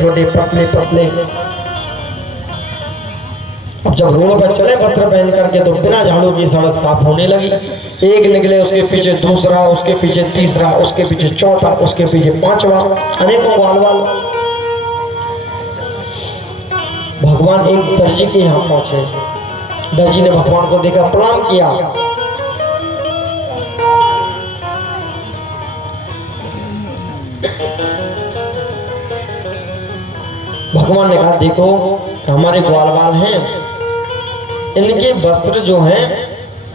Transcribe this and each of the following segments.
छोटे पतले पतले। अब जब रोड पर चले वस्त्र पहन करके तो बिना झाड़ू की सड़क साफ होने लगी। एक निकले, उसके पीछे दूसरा, उसके पीछे तीसरा, उसके पीछे चौथा, उसके पीछे पांचवा, अनेकों ग्वाल। भगवान एक दर्जी के यहाँ पहुंचे। दर्जी ने भगवान को देखा, प्रणाम किया। भगवान ने कहा, देखो हमारे ग्वाल बाल हैं, इनके वस्त्र जो हैं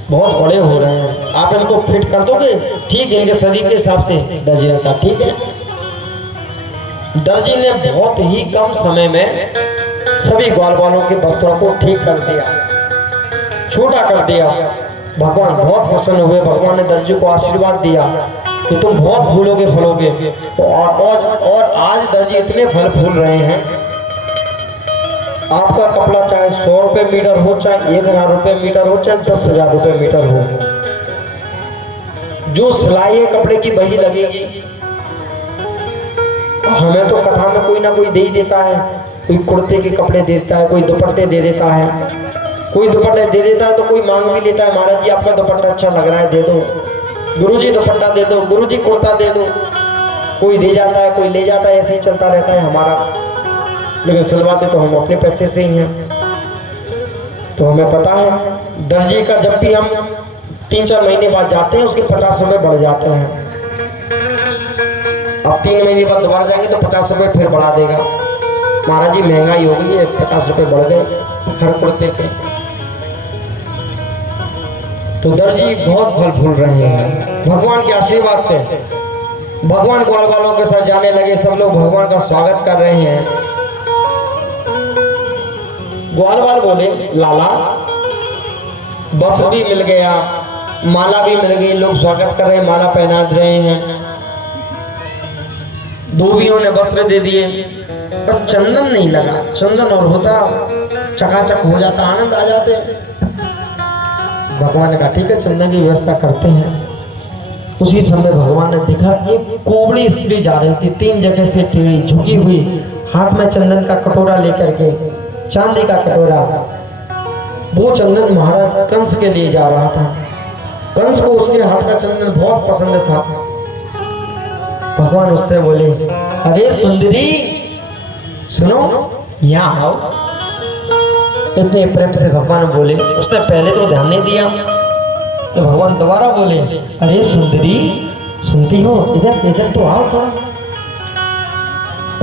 बहुत बड़े हो रहे हैं, आप इनको फिट कर दोगे? ठीक है, इनके शरीर के हिसाब से। दर्जी ने कहा ठीक है। दर्जी ने बहुत ही कम समय में सभी ग्वाल बालों के वस्त्रों को ठीक कर दिया, छोटा कर दिया। भगवान बहुत प्रसन्न हुए। भगवान ने दर्जी को आशीर्वाद दिया कि तुम बहुत फूलोगे फलोगे। और आज दर्जी इतने फल फूल रहे हैं, आपका कपड़ा चाहे 100 रुपए मीटर हो, चाहे 1000 रुपए मीटर हो, चाहे 10,000 रुपए मीटर हो, जो सिलाई है कपड़े की वही लगेगी। हमें तो कथा में कोई ना कोई दे ही देता है, कोई कुर्ते के कपड़े देता है, कोई दुपट्टे दे देता है, कोई दुपट्टे दे देता है तो कोई मांग भी लेता है, महाराज जी आपका दुपट्टा अच्छा लग रहा है दे दो, गुरुजी दुपट्टा दे दो, गुरुजी कुर्ता दे दो। कोई दे जाता है, कोई ले जाता है, ऐसे ही चलता रहता है हमारा। लेकिन सिलवाते तो हम अपने पैसे से ही हैं। तो हमें पता है दर्जी का जब भी हम 3-4 महीने बाद जाते हैं उसके 50 रुपए बढ़ जाते हैं। अब 3 महीने बाद दोबारा जाएंगे तो 50 रुपए फिर बढ़ा देगा। महाराज जी महंगाई हो गई है, 50 रुपए बढ़ गए हर कुर्ते के। तो दर्जी बहुत फल फूल रहे हैं भगवान के आशीर्वाद से। भगवान ग्वाल वालों के साथ जाने लगे, सब लोग भगवान का स्वागत कर रहे हैं। ग्वाल वाल बोले, लाला वस्त्र भी मिल गया, माला भी मिल गई, लोग स्वागत कर रहे हैं, माला पहना रहे हैं, धोबियों ने वस्त्र दे दिए, पर चंदन नहीं लगा। चंदन और होता चकाचक हो जाता, आनंद आ जाते। भगवान ने कहा ठीक है, चंदन की व्यवस्था करते हैं। उसी समय भगवान ने देखा एक कोबड़ी स्त्री जा रही थी, 3 जगह से टेढ़ी झुकी हुई, हाथ में चंदन का कटोरा लेकर के, चांदी का कटोरा। वो चंदन महाराज कंस के लिए जा रहा था। कंस को उसके हाथ का चंदन बहुत पसंद था। भगवान उससे बोले, अरे सुंदरी सुनो, यहाँ आओ। इतने प्रेम से भगवान बोले, उसने पहले तो ध्यान नहीं दिया। तो भगवान दोबारा बोले, अरे सुंदरी सुनती हो, इधर इधर तो आओ थोड़ा।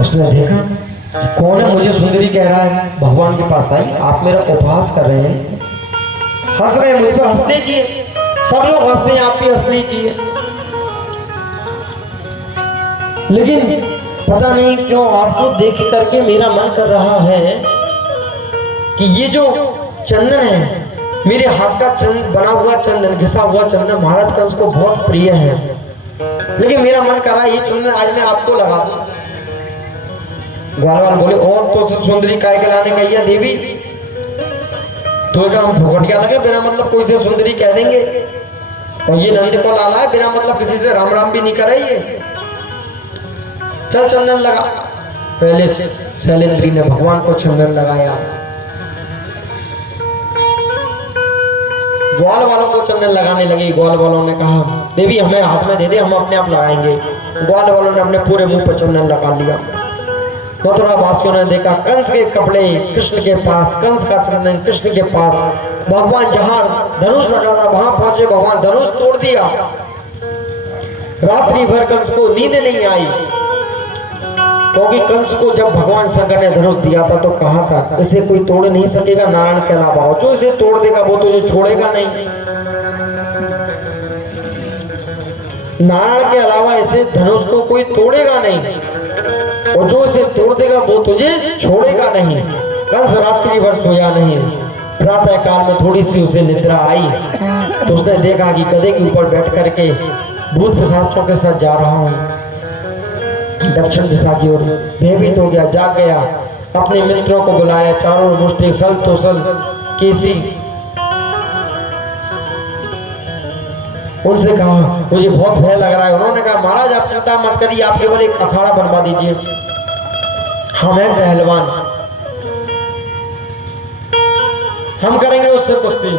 उसने देखा कौन है मुझे सुंदरी कह रहा है। भगवान के पास आई, आप मेरा उपहास कर रहे हैं, हंस रहे हैं मुझ पर, हंस लीजिए, सब लोग हंसते हैं, आप भी हंस लीजिए। लेकिन पता नहीं क्यों आपको देख करके मेरा मन कर रहा है कि ये जो चंदन है, मेरे हाथ का चंदन, बना हुआ चंदन, घिसा हुआ चंदन महाराज कंस को बहुत प्रिय है। लेकिन मेरा मन कर रहा है ये चंदन आज मैं आपको लगा दूं। ग्वालवाल बोले, और तो सुंदरी काय के लाने गई है देवी? तो क्या हम फुकटिया लगे, बिना मतलब कोई से सुंदरी कह देंगे? और ये नंद को लाला है, बिना मतलब किसी से राम राम भी नहीं करे ये। चल चंदन लगा। पहले शैलेंद्री ने भगवान को चंदन लगाया, ग्वाल वालों को चंदन लगाने लगी। ग्वाल वालों ने कहा, देवी हमें हाथ में दे दे, हम अपने आप लगाएंगे। ग्वाल वालों ने अपने पूरे मुंह पर चंदन लगा लिया। मथुरा वासियों ने देखा कंस के कपड़े कृष्ण के पास, कंस का चंदन कृष्ण के पास। भगवान जहां धनुष रखा था वहां पहुंचे, भगवान धनुष तोड़ दिया। रात्रि भर कंस को नींद नहीं आई, क्योंकि कंस को जब भगवान शंकर ने धनुष दिया था तो कहा था इसे कोई तोड़ नहीं सकेगा नारायण के अलावा, जो इसे तोड़ देगा वो तुझे छोड़ेगा नहीं, नारायण के अलावा इसे धनुष को कोई तोड़ेगा नहीं, और जो इसे तोड़ देगा वो तुझे छोड़ेगा नहीं। कंस रात्रि भर सोया नहीं। प्रातः काल में थोड़ी सी उसे निद्रा आई तो उसने देखा कि गधे के ऊपर बैठ करके भूत पिशाचों के साथ जा रहा हूँ दक्षिण दिशा की ओर। भयभीत हो गया, जाग गया, अपने मित्रों को बुलाया, चारों मुष्टि सल तोसल केसी, उनसे कहा मुझे बहुत भय लग रहा है। उन्होंने कहा महाराज आप चिंता मत करिए, आप केवल एक अखाड़ा बनवा दीजिए, हम हैं पहलवान, हम करेंगे उससे कुश्ती,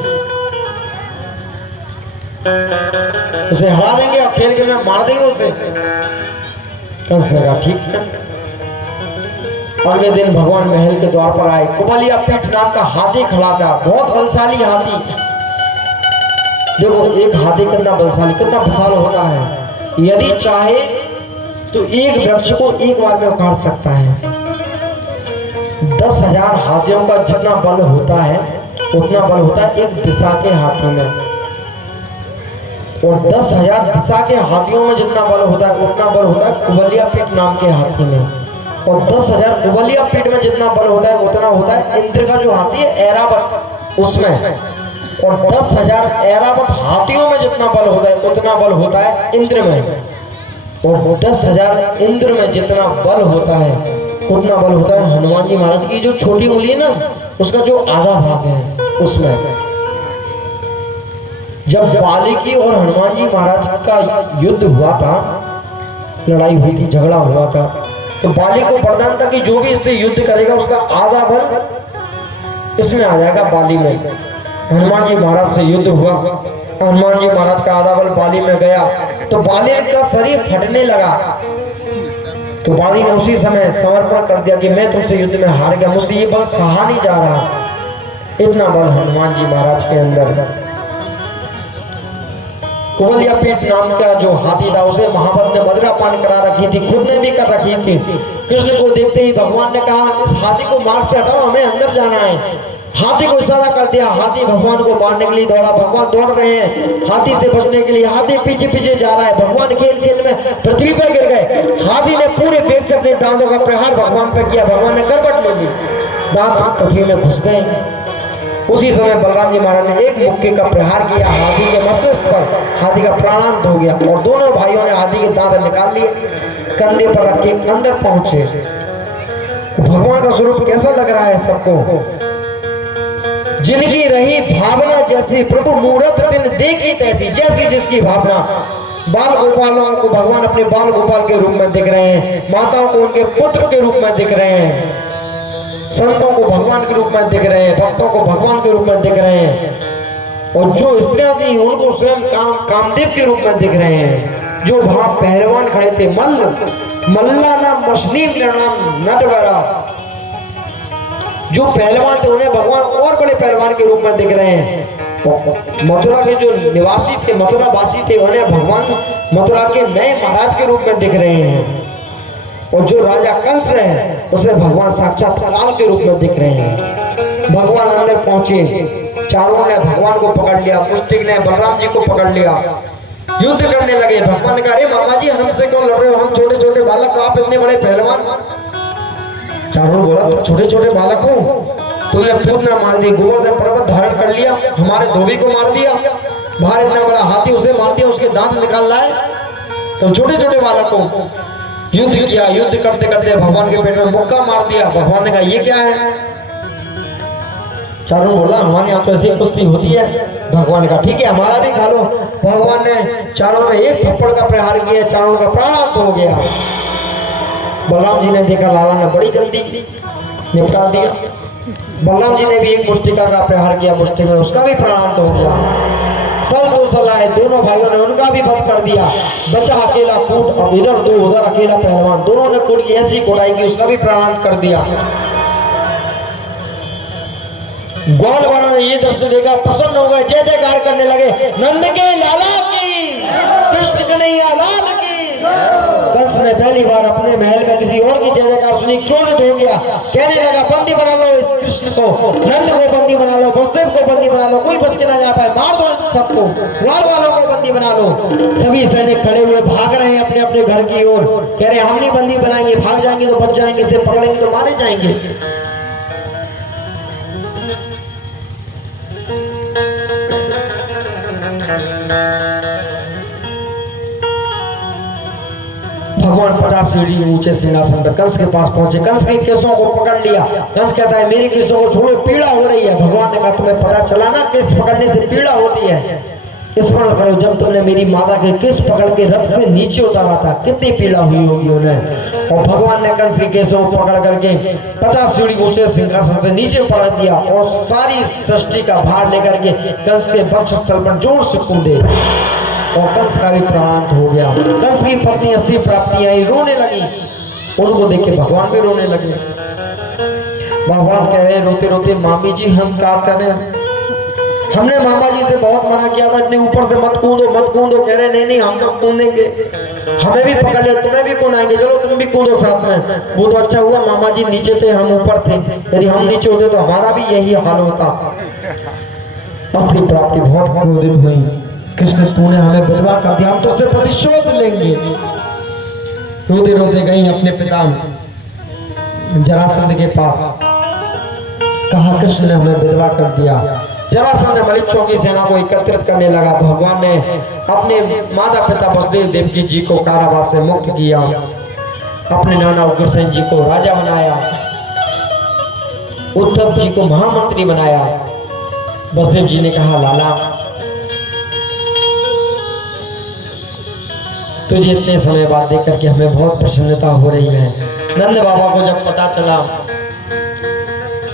उसे हरा देंगे और खेल के में मार देंगे उसे। कंस ने कहा ठीक है। अगले दिन भगवान महल के द्वार पर आए। कुबलिया पीठ नाम का हाथी खड़ा था, बहुत बलशाली हाथी। देखो एक हाथी कितना बलशाली, कितना विशाल होता है। यदि चाहे तो एक वृक्ष को एक बार में उखाड़ सकता है। 10,000 हाथियों का जितना बल होता है उतना बल होता है एक दिशा के हाथी में, और 10,000 दिशा के हाथियों में जितना बल होता है उतना बल होता है कुबलिया पीठ नाम के हाथी में। और 10,000 कुबलिया पीठ में जितना बल होता है उतना होता है इंद्र का जो हाथी है ऐरावत उसमें। और 10,000 ऐरावत हाथियों में जितना बल होता है उतना बल होता है इंद्र में। और 10,000 इंद्र में जितना बल होता है उतना बल होता है हनुमान जी महाराज की जो छोटी उंगली है ना उसका जो आधा भाग है उसमें। जब बालिकी और हनुमान जी महाराज का युद्ध हुआ था, लड़ाई हुई थी, झगड़ा हुआ था, तो बाली को वरदान था कि जो भी इससे युद्ध करेगा उसका आधा बल इसमें आ जाएगा बाली में। हनुमान जी महाराज से युद्ध हुआ, हनुमान जी महाराज का आधा बल बाली में गया तो बाली का शरीर फटने लगा। तो बाली ने उसी समय समर्पण कर दिया कि मैं तुमसे युद्ध में हार गया, मुझसे ये बल सहा नहीं जा रहा। इतना बल हनुमान जी महाराज के अंदर। कुबलिया पीठ नाम का जो हाथी था उसे महाबत ने मदिरा पान करा रखी थी, खुद ने भी कर रखी थी। कृष्ण को देखते ही भगवान ने कहा इस हाथी को मार्ग से हटाओ, हमें अंदर जाना है। हाथी को इशारा कर दिया, हाथी भगवान को मारने के लिए दौड़ा। भगवान दौड़ रहे हैं हाथी से बचने के लिए, हाथी पीछे पीछे जा रहा है। भगवान खेल खेल में पृथ्वी पर गिर गए। हाथी ने पूरे वेग से अपने दांतों का प्रहार भगवान पर किया, भगवान ने करवट ले ली, दांत पृथ्वी में घुस गए। उसी समय बलराम जी महाराज ने एक मुक्के का प्रहार किया हाथी के मस्तिष्क पर, हाथी का प्राणांत हो गया। और दोनों भाइयों ने हाथी के दांत निकाल लिए, कंधे पर रख के अंदर पहुंचे। भगवान का स्वरूप कैसा लग रहा है सबको? जिनकी रही भावना जैसी प्रभु मूरत दिन देखी तैसी, जैसी जिसकी भावना। बाल गोपालों को भगवान अपने बाल गोपाल के रूप में दिख रहे हैं, माताओं को उनके पुत्र के रूप में दिख रहे हैं, संतों को भगवान के रूप में दिख रहे हैं, भक्तों को भगवान के रूप में दिख रहे हैं। और जो स्त्रियां थी उनको स्वयं कामदेव के रूप में दिख रहे हैं। जो वहां पहलवान खड़े थे, मल्ला नाम मशनीम नाम नटवरा, जो पहलवान थे उन्हें भगवान और बड़े पहलवान के रूप में दिख रहे हैं। मथुरा के जो निवासी थे, मथुरा वासी थे, उन्हें भगवान मथुरा के नए महाराज के रूप में दिख रहे हैं। और जो राजा कंस है उसे भगवान साक्षात काल के रूप में दिख रहे हैं। भगवान अंदर पहुंचे, चारों ने भगवान को पकड़ लिया, मुष्टिक ने बलराम जी को पकड़ लिया, युद्ध करने लगे। भगवान ने कहा अरे मामा जी हमसे क्यों लड़ रहे हो, हम छोटे छोटे बालक, आप इतने बड़े पहलवान। चारों ने बोला तुम छोटे छोटे बालक हो, तुमने पूतना मार दी, गोवर्धन पर्वत धारण कर लिया, हमारे धोबी को मार दिया, बाहर इतना बड़ा हाथी उसे मार दिया, उसके दांत निकाल लाए, तुम छोटे छोटे बालक हो। युद्ध किया, युद्ध करते करते भगवान के पेट में मुक्का मार दिया। भगवान ने कहा ये क्या है? चारों बोला हमारे यहाँ तो ऐसी कुश्ती होती है। भगवान ने कहा ठीक है हमारा भी खा लो। भगवान ने चारों में एक थप्पड़ का प्रहार किया, चारों का प्राणांत हो गया। बलराम जी ने देखा लाला ने बड़ी जल्दी निपटा दिया। बलराम जी ने भी एक मुष्टिका का प्रहार किया, मुष्टि में उसका भी प्राणांत हो गया। सल दो सलाए दोनों भाइयों ने उनका भी वध कर दिया। बचा अकेला कूट, अब इधर दो उधर अकेला पहलवान, दोनों ने कूट की ऐसी कोड़ाई की उसका भी प्राणांत कर दिया। ग्वाल वालों ने ये दृश्य देखा, प्रसन्न हो गए, जय जयकार करने लगे, नंद के लाला की, कृष्ण कन्हैया लाल की। कंस ने पहली बार अपने महल में किसी और की जय जयकार सुनी, क्रोधित हो गया, कहने लगा बंदी बना लो इस कृष्ण को, नंद को बंदी बना लो, वसुदेव को बंदी बना लो, कोई बच के ना जा पाए, मार दो सबको, ग्वाल वालों को बंदी बना लो। सभी सैनिक खड़े हुए भाग रहे हैं अपने अपने घर की ओर, कह रहे हम नहीं बंदी बनाएंगे, भाग जाएंगे तो बच जाएंगे, इसे पकड़ेंगे तो मारे जाएंगे। भगवान 50 सीढ़ी ऊंचे सिंहासन पर कंस के पास पहुंचे, कंस के केसों को पकड़ लिया। कंस कहता है मेरे केसों को छोड़ो, पीड़ा हो रही है। भगवान ने कहा तुम्हें पता चला ना केस पकड़ने से पीड़ा होती है। स्मरण करो जब तुमने मेरी माता के केस पकड़ के रथ से नीचे उतारा था, कितनी पीड़ा हुई होगी उन्हें। और भगवान ने कंस के केसों को पकड़ करके 50 सीढ़ी ऊंचे सिंहासन से नीचे पड़ा दिया और सारी सृष्टि का भार लेकर के कंस के वक्षस्थल पर जोर से कूदे और कंस का भी प्राणांत हो गया। कंस की पत्नी अस्थिर प्राप्ति आई, रोने लगी। उनको देख के भगवान भी रोने लगे। भगवान कह रहे रोते रोते, मामी जी हम क्या करें, हमने मामा जी से बहुत मना किया था, इतने ऊपर से मत कूदो मत कूदो। कह रहे नहीं नहीं हम तो कूदेंगे, हमें भी पकड़ लिया, तुम्हें भी कूदाएंगे, चलो तुम भी कूदो साथ में। वो तो अच्छा हुआ मामा जी नीचे थे, हम ऊपर थे, यदि हम नीचे होते तो हमारा भी यही हाल होता। अस्थिर प्राप्ति बहुत क्रोधित हुई, कृष्ण तूने हमें विधवा कर दिया, हम तो उससे प्रतिशोध लेंगे। रोते रोते गई अपने पिता जरासंध के पास, कहा कृष्ण ने हमें विधवा कर दिया। जरासंध ने मरीचों की सेना को एकत्रित करने लगा। भगवान ने अपने माता पिता वसुदेव देवकी जी को कारावास से मुक्त किया, अपने नाना उग्रसेन जी को राजा बनाया, उद्धव जी को महामंत्री बनाया। वसुदेव जी ने कहा लाला तुझे इतने समय बाद देख करके हमें बहुत प्रसन्नता हो रही है। नंद बाबा को जब पता चला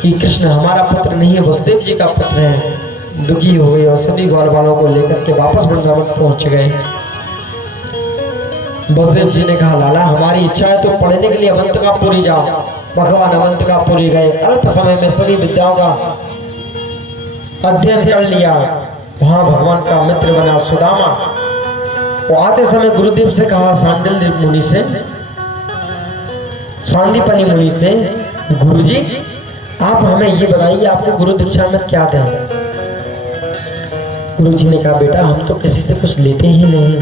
कि कृष्ण हमारा पुत्र नहीं है वसुदेव जी का पुत्र है, दुखी हो गए और सभी ग्वाल वालों को लेकर के वापस वृंदावन पहुंच गए। वसुदेव जी ने कहा लाला हमारी इच्छा है तो पढ़ने के लिए अवंतिकापुरी जाओ। भगवान अवंतिकापुरी गए, अल्प समय में सभी विद्याओं का अध्ययन कर लिया। वहां भगवान का मित्र बना सुदामा। वो आते समय गुरुदेव से कहा सांडिल्य मुनि से, सांदीपनि मुनि से, गुरुजी आप हमें ये बताइए आपको गुरु दीक्षा में क्या दें। गुरु जी ने कहा बेटा हम तो किसी से कुछ लेते ही नहीं,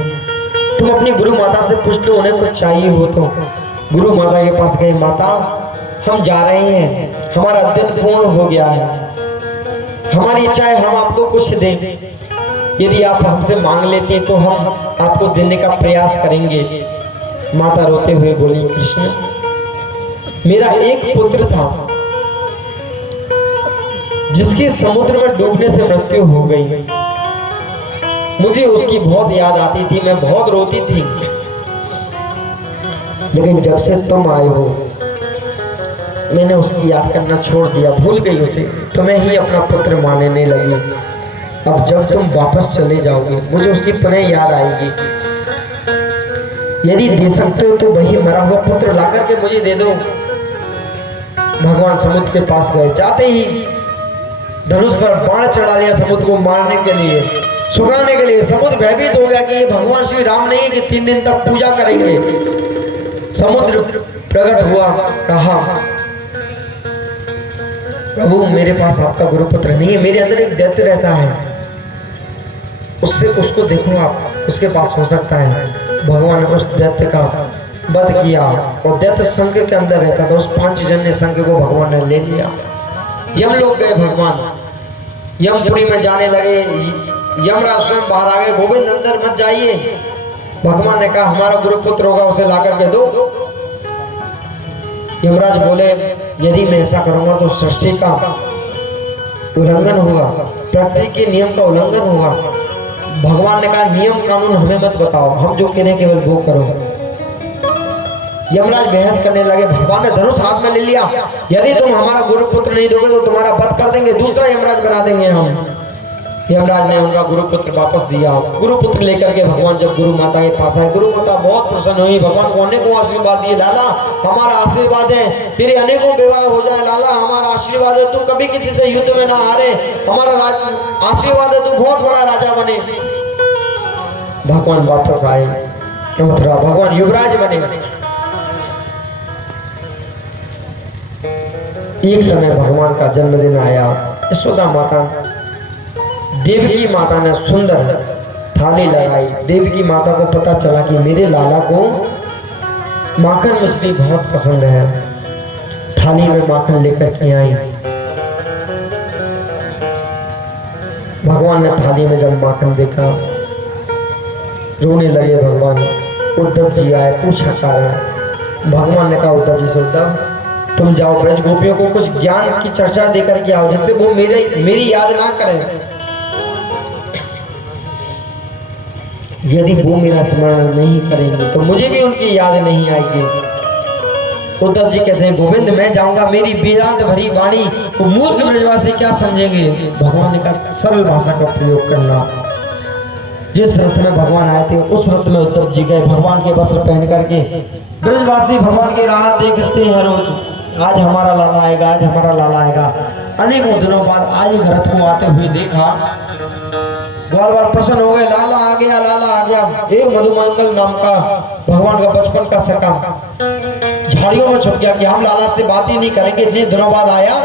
तुम अपनी गुरु माता से पूछ लो उन्हें कुछ चाहिए हो तो। गुरु माता के पास गए, माता हम जा रहे हैं, हमारा अध्ययन पूर्ण हो गया है, हमारी इच्छा है हम आपको कुछ दें, यदि आप हमसे मांग लेते हैं तो हम आपको देने का प्रयास करेंगे। माता रोते हुए बोली कृष्ण मेरा एक पुत्र था जिसकी समुद्र में डूबने से मृत्यु हो गई, मुझे उसकी बहुत याद आती थी, मैं बहुत रोती थी, लेकिन जब से तुम आए हो मैंने उसकी याद करना छोड़ दिया, भूल गई उसे, तुम्हें ही अपना पुत्र मानने लगी। अब जब तुम वापस चले जाओगे मुझे उसकी पुनः याद आएगी, यदि दे सकते हो तो वही मरा हुआ पुत्र ला करके मुझे दे दो। भगवान समुद्र के पास गए, जाते ही धनुष पर बाण चढ़ा लिया समुद्र को मारने के लिए, सुखाने के लिए। समुद्र भयभीत हो गया कि ये भगवान श्री राम नहीं है कि 3 दिन तक पूजा करेंगे। समुद्र प्रकट हुआ, कहा प्रभु मेरे पास आपका गुरुपुत्र नहीं है, मेरे अंदर एक दैत्य रहता है, उसको देखो आप, उसके पास हो सकता है। भगवान ने उस दैत्य का वध किया और दैत्य संघ के अंदर रहता था, उस पांचजन्य संघ को भगवान ने ले लिया। यम लोग गए, भगवान यमपुरी में जाने लगे, यमराज स्वयं बाहर आ गए, गोविंद अंदर मत जाइए। भगवान ने कहा हमारा गुरुपुत्र होगा उसे ला करके दो। यमराज बोले यदि मैं ऐसा करूंगा तो सृष्टि का उल्लंघन होगा, प्रकृति के नियम का उल्लंघन होगा। भगवान ने कहा नियम कानून हमें मत बताओ, हम जो कह रहे हैं केवल वो करो। यमराज बहस करने लगे, भगवान ने धनुष हाथ में ले लिया, यदि तुम हमारा गुरुपुत्र नहीं दोगे तो तुम्हारा वध कर देंगे, दूसरा यमराज बना देंगे हम। यमराज ने उनका गुरुपुत्र वापस दिया। गुरुपुत्र लेकर के भगवान जब गुरु माता के पास आए, गुरु माता बहुत प्रसन्न हुई, भगवान को अनेकों आशीर्वाद दिए, लाला हमारा आशीर्वाद है तेरे अनेकों विवाह हो जाए, लाला हमारा आशीर्वाद है तू कभी किसी से युद्ध में ना हारे, हमारा आशीर्वाद है तू बहुत बड़ा राजा बने। भगवान वापस आए मथुरा, भगवान युवराज बने। एक समय भगवान का जन्मदिन आया, यशोदा माता देवकी माता ने सुंदर थाली लगाई। देवकी माता को पता चला कि मेरे लाला को माखन मछली बहुत पसंद है, थाली में माखन लेकर के आई। भगवान ने थाली में जब माखन देखा रोने लगे भगवान। उद्धव जी आए, पूछा कारण। भगवान ने कहा उद्धव जी से, उद्धव तुम जाओ ब्रज गोपियों को कुछ ज्ञान की चर्चा देकर के आओ जिससे वो मेरी याद ना करें। यदि वो मेरा स्मरण नहीं करेंगे तो मुझे भी उनकी याद नहीं आएगी। उद्धव जी कहते हैं गोविंद मैं जाऊंगा, मेरी वेदांत भरी वाणी वो मूर्ख ब्रजवासी क्या समझेंगे। भगवान ने कहा सरल भाषा का प्रयोग करना। जिस रथ में भगवान आए थे उस रथ में उद्धव जी गए, भगवान के वस्त्र पहन करके। ब्रजवासी भगवान की राह देखते हैं रोज, आज हमारा लाला आएगा, आज हमारा लाला आएगा। अनेकों दिनों बाद आज एक रथ को आते हुए देखा, बार बार प्रसन्न हो गए, लाला आ गया, लाला आ गया। एक मधुमंगल नाम का भगवान का बचपन का सखा झाड़ियों में छुप गया कि हम लाला से बात ही नहीं करेंगे, इतने दिनों बाद आया,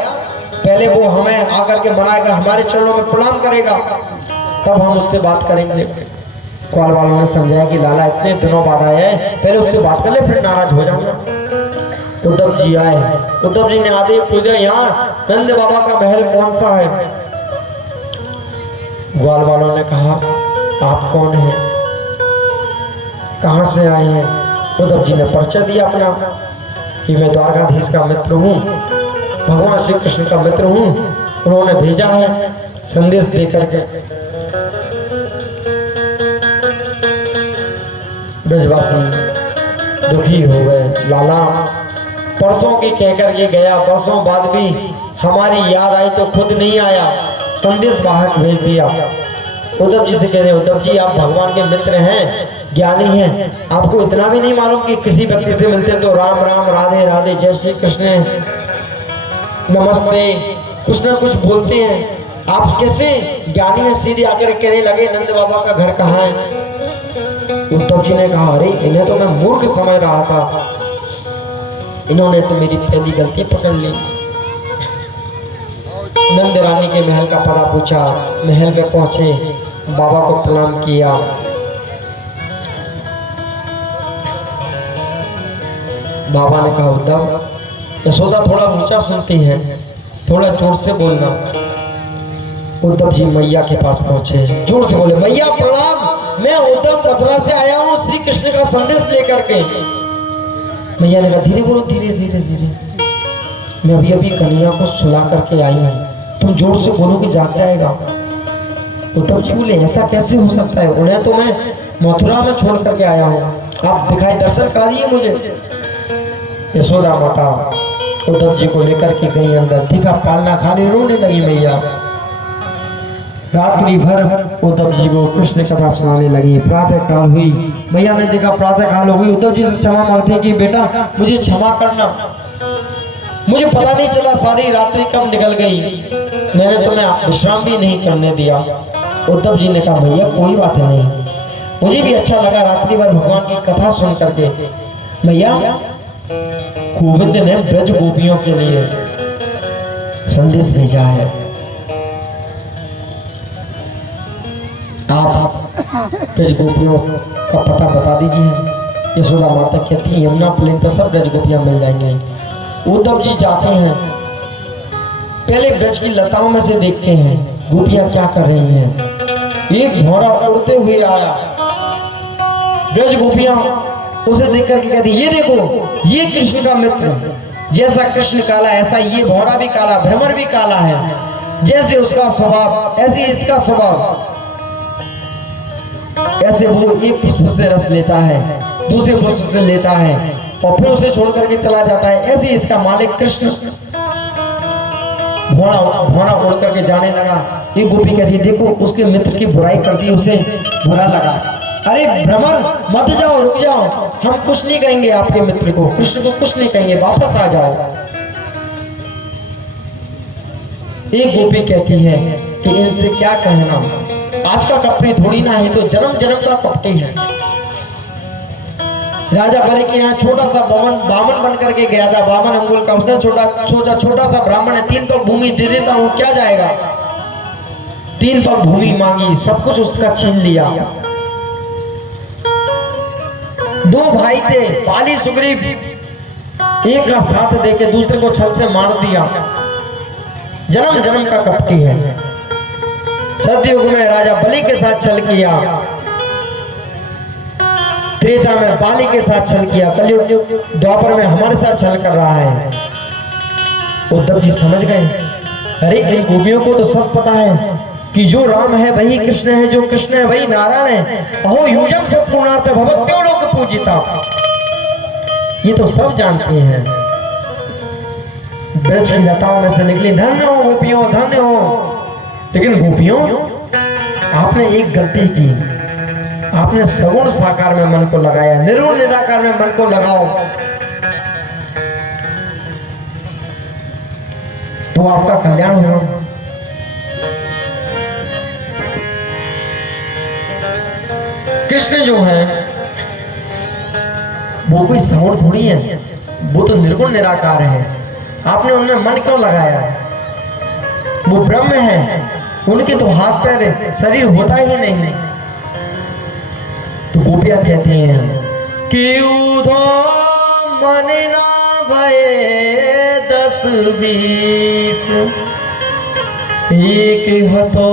पहले वो हमें आकर के मनाएगा, हमारे चरणों में प्रणाम करेगा, तब हम उससे बात करेंगे। ग्वाल वालों ने समझाया कि लाला इतने दिनों बाद आया है, पहले उससे बात कर ले, फिर नाराज हो जाऊंगा। उद्धव जी आए, उद्धव जी ने आदि पूछा यहाँ नंद बाबा का महल कौन सा है। ग्वाल वालों ने कहा आप कौन हैं, कहां से आए हैं। उद्धव जी ने परिचय दिया अपना कि मैं द्वारकाधीश का मित्र हूँ, भगवान श्री कृष्ण का मित्र हूँ, उन्होंने भेजा है संदेश दे करके। ब्रजवासी दुखी हो गए, लाला परसों की कहकर के गया, परसों बाद भी हमारी याद आई तो खुद नहीं आया, संदेश वाहक भेज दिया। उद्धव जी से कह रहे उद्धव जी आप भगवान के मित्र हैं, ज्ञानी हैं, आपको इतना भी नहीं मालूम कि किसी व्यक्ति से मिलते तो राम राम राधे राधे जय श्री कृष्ण नमस्ते कुछ ना कुछ बोलते हैं, आप कैसे ज्ञानी हैं सीधे आकर कहने लगे नंद बाबा का घर कहाँ है। उद्धव जी ने कहा अरे इन्हें तो मैं मूर्ख समझ रहा था, इन्होंने तो मेरी पहली गलती पकड़ ली। नंद रानी के महल का पता पूछा, महल पे पहुंचे, बाबा को प्रणाम किया। बाबा ने कहा उद्धव यशोदा थोड़ा ऊंचा सुनती है, थोड़ा जोर से बोलना। उद्धव जी मैया के पास पहुंचे, जोर से बोले मैया प्रणाम, मैं उद्धव मथुरा से आया हूँ श्री कृष्ण का संदेश लेकर के। मैया ने कहा धीरे बोलो, धीरे धीरे धीरे, मैं अभी अभी कन्हैया को सुला करके आई हूँ, तुम जोर से बोलो कि जाग जाएगा। उद्धव जी बोले ऐसा कैसे हो सकता है, उन्हें तो मैं मथुरा में छोड़ करके आया हूँ, आप दिखाई दर्शन करा दिए मुझे। यशोदा माता उद्धव जी को लेकर के गई अंदर, देखा पालना खाली, रोने लगी मैया। रात्रि भर उद्धव जी को कृष्ण कथा सुनाने लगी। प्रातः काल हुई, मैया ने देखा प्रातः काल हो गई, उद्धव जी से क्षमा मांगते कि बेटा मुझे क्षमा करना, मुझे पता नहीं चला सारी रात्रि कब निकल गई, मैंने तुम्हें विश्राम भी नहीं करने दिया। उद्धव जी ने कहा भैया कोई बात नहीं, मुझे भी अच्छा लगा रात्रि भर भगवान की कथा सुन करके। भैया गोविंद ने ब्रज गोपियों के लिए संदेश भेजा है, आप ब्रज गोपियों का पता बता दीजिए। यशोदा माता कहती है यमुना प्लेन पर सब ब्रज गोपियां मिल जाएंगे। उद्धव जी जाते हैं, पहले ब्रज की लताओं में से देखते हैं गोपियां क्या कर रही हैं। एक घोड़ा उड़ते हुए आया, ब्रज गोपियां उसे देख करके कहती ये देखो ये कृष्ण का मित्र, जैसा कृष्ण काला ऐसा ये भौरा भी काला, भ्रमर भी काला है, जैसे उसका स्वभाव ऐसे इसका स्वभाव, ऐसे वो एक पुष्प से रस लेता है, दूसरे पुष्प से लेता है और फिर उसे छोड़ करके चला जाता है, ऐसे इसका मालिक कृष्ण। घोड़ा उड़ करके जाने लगा, एक गोपी कहती है देखो उसके मित्र की बुराई कर दी, उसे बुरा लगा। अरे भ्रमर मत जाओ, रुक जाओ, हम कुछ नहीं कहेंगे आपके मित्र को, कृष्ण को कुछ नहीं कहेंगे, वापस आ जाओ। एक गोपी कहती है कि इनसे क्या कहना, आज का कपटी थोड़ी ना है, तो जन्म जन्म का कपटी है। राजा बलि के यहाँ छोटा सा बामन बन करके गया था, 52 अंगुल का, उसने सोचा छोटा सा ब्राह्मण है, 3 पग भूमि दे देता हूँ क्या जाएगा। 3 पग भूमि मांगी, सब कुछ उसका छीन लिया। 2 भाई थे बाली सुग्रीव, एक का साथ देके दूसरे को छल से मार दिया। जन्म जन्म का कपटी है। सतयुग में राजा बलि के साथ छल किया, त्रेता में बाली के साथ छल किया, कलयुग द्वापर में हमारे साथ छल कर रहा है। उद्धव जी समझ गए, अरे इन गोपियों को तो सब पता है कि जो राम है वही कृष्ण है, जो कृष्ण है वही नारायण है। अहो यूजम से पूर्णार्थ भवत्यो लोक पूजिता, ये तो सब जानते हैं। ब्रज की लताओं में से निकली, धन्य हो गोपियों धन्य हो। लेकिन गोपियों, आपने एक गलती की, आपने सगुण साकार में मन को लगाया, निर्गुण निराकार में मन को लगाओ तो आपका कल्याण होगा। कृष्ण जो है वो कोई सगुण थोड़ी है, वो तो निर्गुण निराकार है। आपने उनमें मन क्यों लगाया? वो ब्रह्म है, उनके तो हाथ पैर शरीर होता ही नहीं। तो गोपियां कहती हैं कि उधो मन ना भये 10-20, एक हतो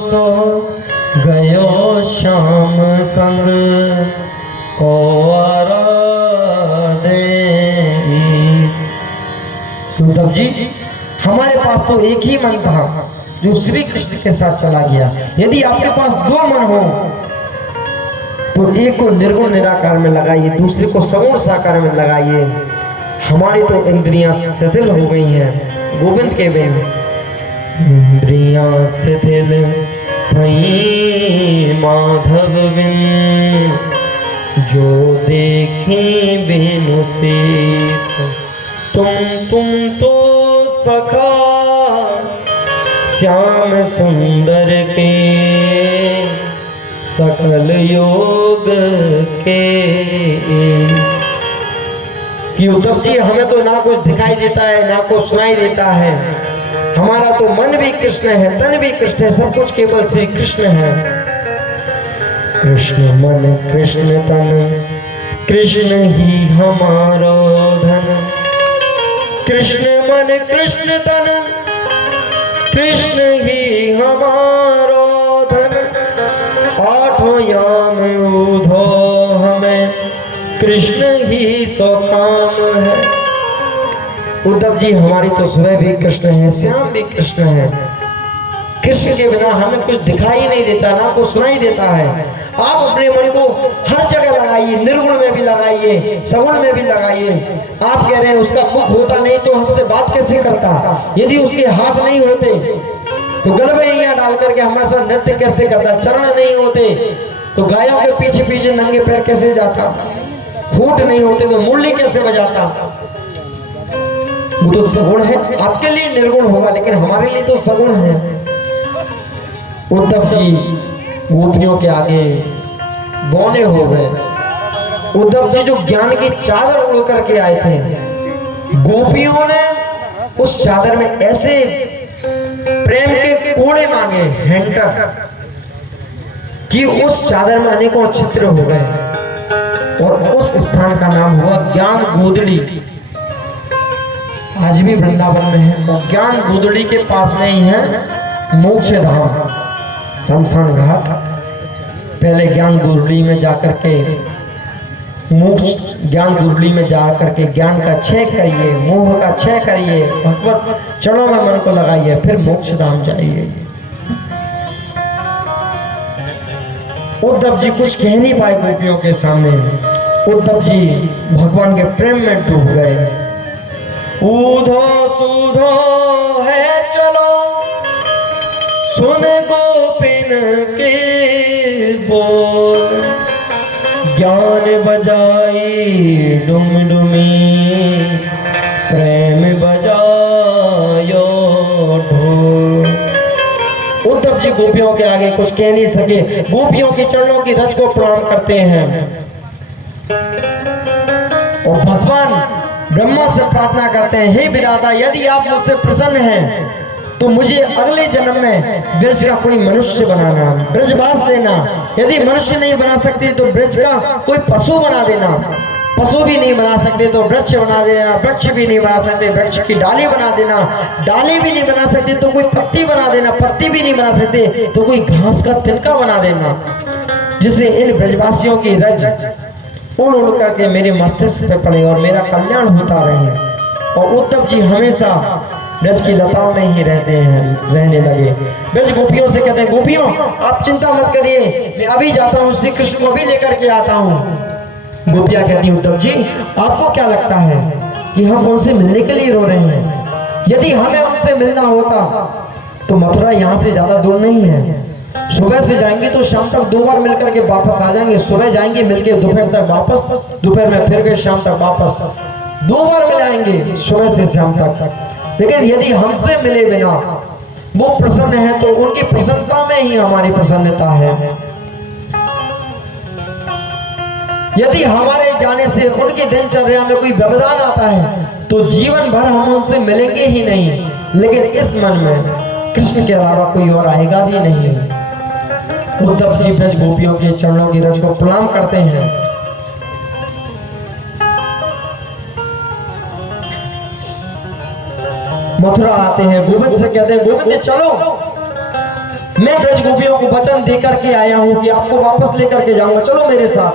सो गयो श्याम संग को उद्धव जी, हमारे पास तो एक ही मन था जो श्री कृष्ण के साथ चला गया। यदि आपके पास 2 मन हो तो एक को निर्गुण निराकार में लगाइए, दूसरे को सगुण साकार में लगाइए। हमारी तो इंद्रियां शिथिल हो गई हैं। गोविंद के बेन, इंद्रियां शिथिल भई माधव बिन, जो देखे बिनु शेष। तुम तो सखा श्याम सुंदर के, सकल योग के। कि उद्धव जी, हमें तो ना कुछ दिखाई देता है ना कुछ सुनाई देता है। हमारा तो मन भी कृष्ण है, तन भी कृष्ण है, सब कुछ केवल श्री कृष्ण है। कृष्ण मन कृष्ण तन, कृष्ण ही हमारो धन। कृष्ण मन कृष्ण तन, कृष्ण ही हमारो धन। आठों याम उधो हमें, कृष्ण ही सो काम है। उद्धव जी, हमारी तो सुबह भी कृष्ण है, श्याम भी कृष्ण है। कृष्ण के बिना हमें कुछ दिखाई नहीं देता, ना कुछ सुनाई देता है। आप अपने मन को हर जगह लगाइए, निर्गुण में भी लगाइए, सगुण में भी लगाइए। आप कह रहे हैं उसका मुख होता नहीं तो हमसे बात कैसे करता? यदि उसके हाथ नहीं होते तो गलबैया डाल करके हमारे साथ नृत्य कैसे करता? चरण नहीं होते तो गायों के पीछे पीछे नंगे पैर कैसे जाता? फूट नहीं होते तो मुरली कैसे बजाता? वो तो सगुण है। आपके लिए निर्गुण होगा लेकिन हमारे लिए तो सगुण है। उद्धव जी गोपियों के आगे बौने हो गए। उद्धव जी जो ज्ञान की चादर ओढ़ करके आए थे, गोपियों ने उस चादर में ऐसे प्रेम के कोड़े मांगे, हेंटर, कि उस चादर में अनेकों चित्र हो गए और उस स्थान का नाम हुआ ज्ञान गोदड़ी। आज भी वृंदावन में है और ज्ञान गोदड़ी के पास में ही है मोक्ष धाम, शमशान घाट। पहले ज्ञान गोदड़ी में जाकर के मोक्ष, ज्ञान गोदड़ी में जाकर के ज्ञान का क्षय करिए, मोह का क्षय करिए, भगवत चरणों में मन को लगाइए, फिर मोक्ष धाम जाइए। उद्धव जी कुछ कह नहीं पाए गोपियों के सामने। उद्धव जी भगवान के प्रेम में डूब गए। ऊधो सूधो है चलो, सुन गोपिन के बोल, ज्ञान बजाई डुमडुमी, प्रेम बजायो ढोल। उद्धव जी गोपियों के आगे कुछ कह नहीं सके। गोपियों के चरणों की रज को प्रणाम करते हैं और भगवान ब्रह्मा से प्रार्थना करते हैं, हे विधाता, यदि आप मुझसे प्रसन्न हैं तो मुझे अगले जन्म में ब्रज का कोई मनुष्य बनाना, ब्रजवास देना। यदि मनुष्य नहीं बना सकते तो ब्रज का कोई पशु बना देना। पशु भी नहीं बना सकते तो वृक्ष बना देना, वृक्ष भी नहीं बना सकते वृक्ष की डाली बना देना, डाली भी नहीं बना सकते तो कोई पत्ती बना देना, पत्ती भी नहीं बना सकते तो कोई घास का तिनका बना देना, जिससे इन ब्रजवासियों की रज उड़ उड़ करके मेरे मस्तिष्क पे पड़े और मेरा कल्याण होता रहे। और उद्धव जी हमेशा ब्रज की लताओं में ही रहने लगे। ब्रज गोपियों से कहते हैं, गोपियों आप चिंता मत करिए, मैं अभी जाता हूँ, श्री कृष्ण को भी लेकर के आता हूँ। गोपियाँ कहती, उद्धव जी आपको क्या लगता है कि हम उनसे मिलने के लिए रो रहे हैं? यदि हमें उनसे मिलना होता तो मथुरा यहाँ से ज्यादा दूर नहीं है। सुबह से जाएंगे तो शाम तक 2 बार मिलकर के वापस आ जाएंगे। सुबह जाएंगे मिलके दोपहर तक वापस, दोपहर में फिर गए शाम तक वापस, 2 बार मिलाएंगे सुबह से शाम तक। लेकिन यदि हमसे मिले बिना वो प्रसन्न है तो उनकी प्रसन्नता में ही हमारी प्रसन्नता है। यदि हमारे जाने से उनकी दिनचर्या में कोई व्यवधान आता है तो जीवन भर हम उनसे मिलेंगे ही नहीं। लेकिन इस मन में कृष्ण के अलावा कोई और आएगा भी नहीं। उद्धव जी ब्रज गोपियों के चरणों की रज को प्रणाम करते हैं। मथुरा आते हैं, गोविंद से कहते हैं, गोविंद चलो, मैं ब्रज गोपियों को वचन देकर के आया हूं कि आपको वापस लेकर के जाऊंगा, चलो मेरे साथ।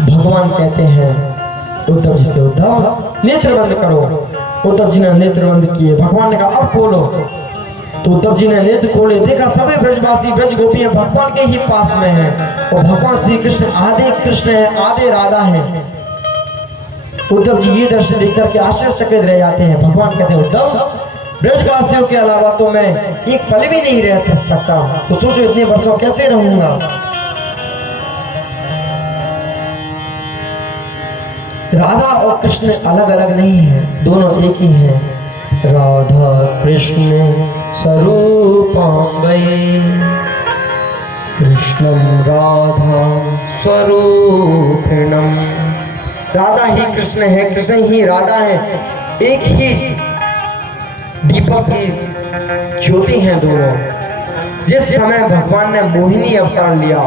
भगवान कहते हैं उद्धव जी से, उद्धव नेत्र बंद करो। उद्धव जी ने नेत्र बंद किए। भगवान ने कहा अब खोलो। तो उद्धव जी ने नेत्र खोले, देखा सभी ब्रजवासी ब्रज गोपियां भगवान के ही पास में हैं और भगवान श्री कृष्ण कृष्ण है, आधे राधा है। उद्धव जी ये दृश्य देख करके आश्चर्यचकित रह जाते हैं। भगवान कहते हैं, उद्धव ब्रजवासियों के अलावा तो मैं एक पल भी नहीं रह सकता, तो सोचो इतने वर्षों कैसे रहूंगा। राधा और कृष्ण अलग अलग नहीं है, दोनों एक ही हैं। राधा कृष्ण स्वरूपं वै कृष्णं राधा स्वरूपिणं। राधा ही कृष्ण है, कृष्ण ही राधा है, एक ही दीपक की ज्योति हैं दोनों। जिस समय भगवान ने मोहिनी अवतार लिया,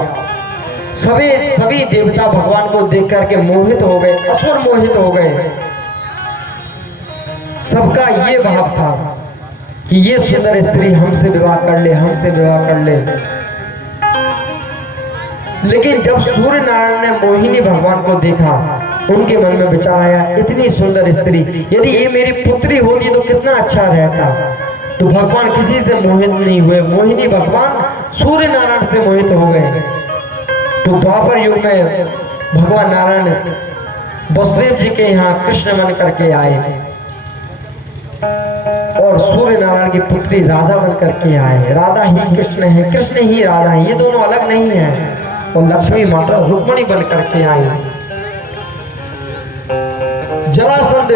सभी देवता भगवान को देख करके मोहित हो गए, असुर मोहित हो गए। सबका ये भाव था कि ये सुंदर स्त्री हमसे विवाह कर ले, हमसे विवाह कर ले। लेकिन जब सूर्य नारायण ने मोहिनी भगवान को देखा, उनके मन में विचार आया, इतनी सुंदर स्त्री यदि ये मेरी पुत्री होती तो कितना अच्छा रहता। तो भगवान किसी से मोहित नहीं हुए, मोहिनी भगवान सूर्य नारायण से मोहित हो गए। तो द्वापर युग में भगवान नारायण वसुदेव जी के यहाँ कृष्ण बन करके आए और सूर्य नारायण की पुत्री राधा बन करके आए। राधा ही कृष्ण है, कृष्ण ही राधा है, ये दोनों अलग नहीं है। और लक्ष्मी माता रुक्मणी बन करके आई। जरासंध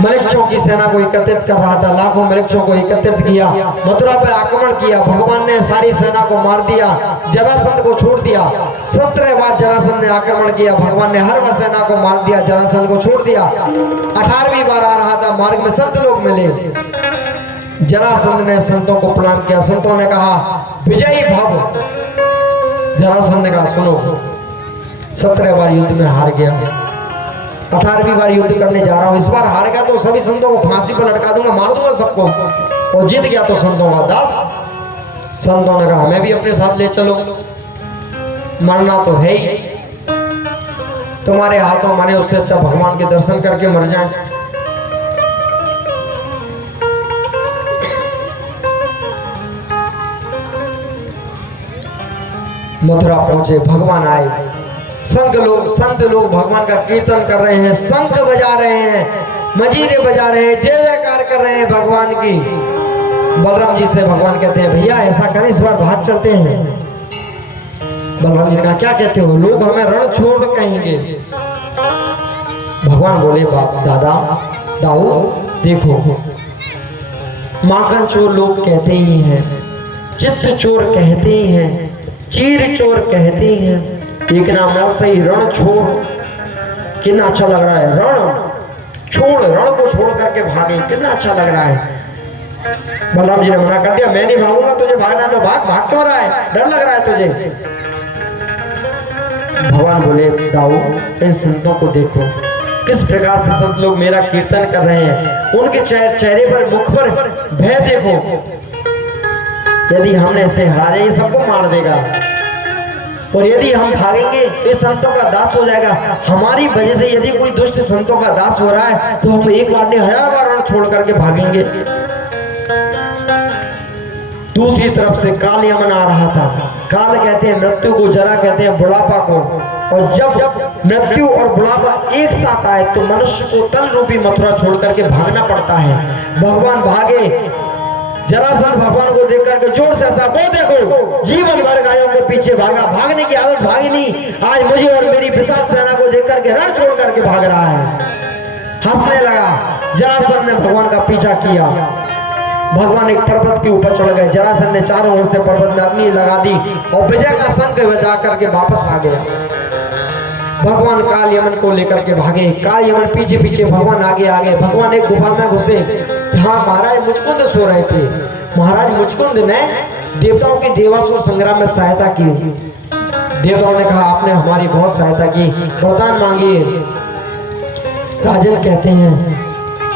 मृक्षों की सेना को एकत्रित कर रहा था, लाखों मृक्षों को एकत्रित किया, मथुरा पे आक्रमण किया। भगवान ने सारी सेना को मार दिया, जरासंध को छोड़ दिया। 17 बार जरासंध ने आक्रमण किया, भगवान ने हर बार सेना को मार दिया, जरासंध को छोड़ दिया। 18वीं बार आ रहा था, मार्ग में संत लोग मिले। जरासंध ने संतों को प्रणाम किया। संतों ने कहा, विजयी भव। जरासंध ने कहा, सुनो, 17 बार युद्ध में हार गया, 18वीं बार युद्ध करने जा रहा हूं। इस बार हार गया तो सभी संतों को फांसी पर लटका दूंगा, मार दूंगा सबको। और जीत गया तो संतों का दास। संतों ने कहा, हमें भी अपने साथ ले चलो, मरना तो है ही, तुम्हारे हाथों मारे उससे अच्छा भगवान के दर्शन करके मर जाएं। मथुरा पहुंचे, भगवान आए। संत लोग भगवान का कीर्तन कर रहे हैं, शंख बजा रहे हैं, मजीरे बजा रहे हैं, जय जयकार कर रहे हैं भगवान की। बलराम जी से भगवान कहते हैं, भैया ऐसा करें, इस बार भाग चलते हैं। बलराम जी ने कहा, क्या कहते हो, लोग हमें रण छोड़ कहेंगे। भगवान बोले, बाप दाऊ देखो, माखन चोर लोग कहते ही हैं, चित्त चोर कहते ही हैं, चीर चोर कहते ही हैं, एक नाम और सही, रण छोड़। कितना अच्छा लग रहा है, रण को छोड़ करके भागे, कितना अच्छा लग रहा है। बलराम जी ने मना कर दिया, मैं नहीं भागूंगा, तुझे भागना तो भाग क्यों रहा है, डर लग रहा है तुझे। भगवान बोले, दाऊ इन संतों को देखो, किस प्रकार से संत लोग मेरा कीर्तन कर रहे हैं, उनके चेहरे पर, मुख पर भय देखो। यदि हमने इसे हरा दिया, ये सबको मार देगा, और यदि हम भागेंगे तो संतों का दास हो जाएगा। हमारी वजह से यदि कोई दुष्ट संतों का दास हो रहा है तो हम एक बार नहीं 1000 बार रण छोड़ करके भागेंगे। दूसरी तरफ से काल यमन आ रहा था। काल कहते हैं मृत्यु को, जरा कहते हैं बुढ़ापा को। और जब मृत्यु और बुढ़ापा एक साथ आए तो मनुष्य को तन रूपी मथुरा छोड़ करके भागना पड़ता है। भगवान भागे, जरासंध भगवान को देख करके जोर से हंसा, वो देखो जीवन भर गायों के पीछे भागा, भागने की आदत भागी नहीं, आज मुझे और मेरी विशाल सेना को देख करके रण छोड़ करके भाग रहा है। हंसने लगा। जरासंध ने भगवान का पीछा किया। भगवान एक पर्वत के ऊपर चढ़ गए। जरासंध ने चारों ओर से पर्वत में अग्नि लगा दी और विजय का शंख बजा करके वापस आ गया। भगवान काल यमन को लेकर के भागे। काल यमन पीछे पीछे, भगवान आगे आगे। भगवान एक गुफा में घुसे। हाँ, महाराज मुचकुंद सो रहे थे। महाराज मुचकुंद ने देवताओं के देवासुर संग्राम में सहायता की। देवताओं ने कहा आपने हमारी बहुत सहायता की, वरदान मांगिए। राजन कहते हैं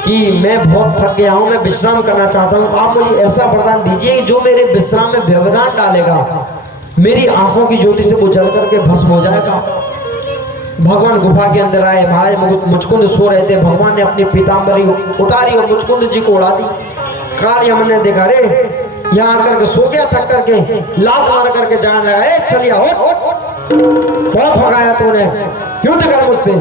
कि मैं बहुत थक गया हूं, मैं विश्राम करना चाहता हूं, आप मुझे ऐसा वरदान दीजिए जो मेरे विश्राम में व्यवधान डालेगा, मेरी आंखों की ज्योति से वो जल करके भस्म हो जाएगा। भगवान गुफा के अंदर आए। महाराज मुचकुंद सो रहे थे। भगवान ने अपनी पीतांबरी उतारी और मुचकुंद जी को उड़ा दी। काल यमन ने देखा, रे यहाँ आकर के सो गया, थक करके लात मार करके जाने लगा, चलिया बहुत भगाया तूने, युद्ध कर मुझसे।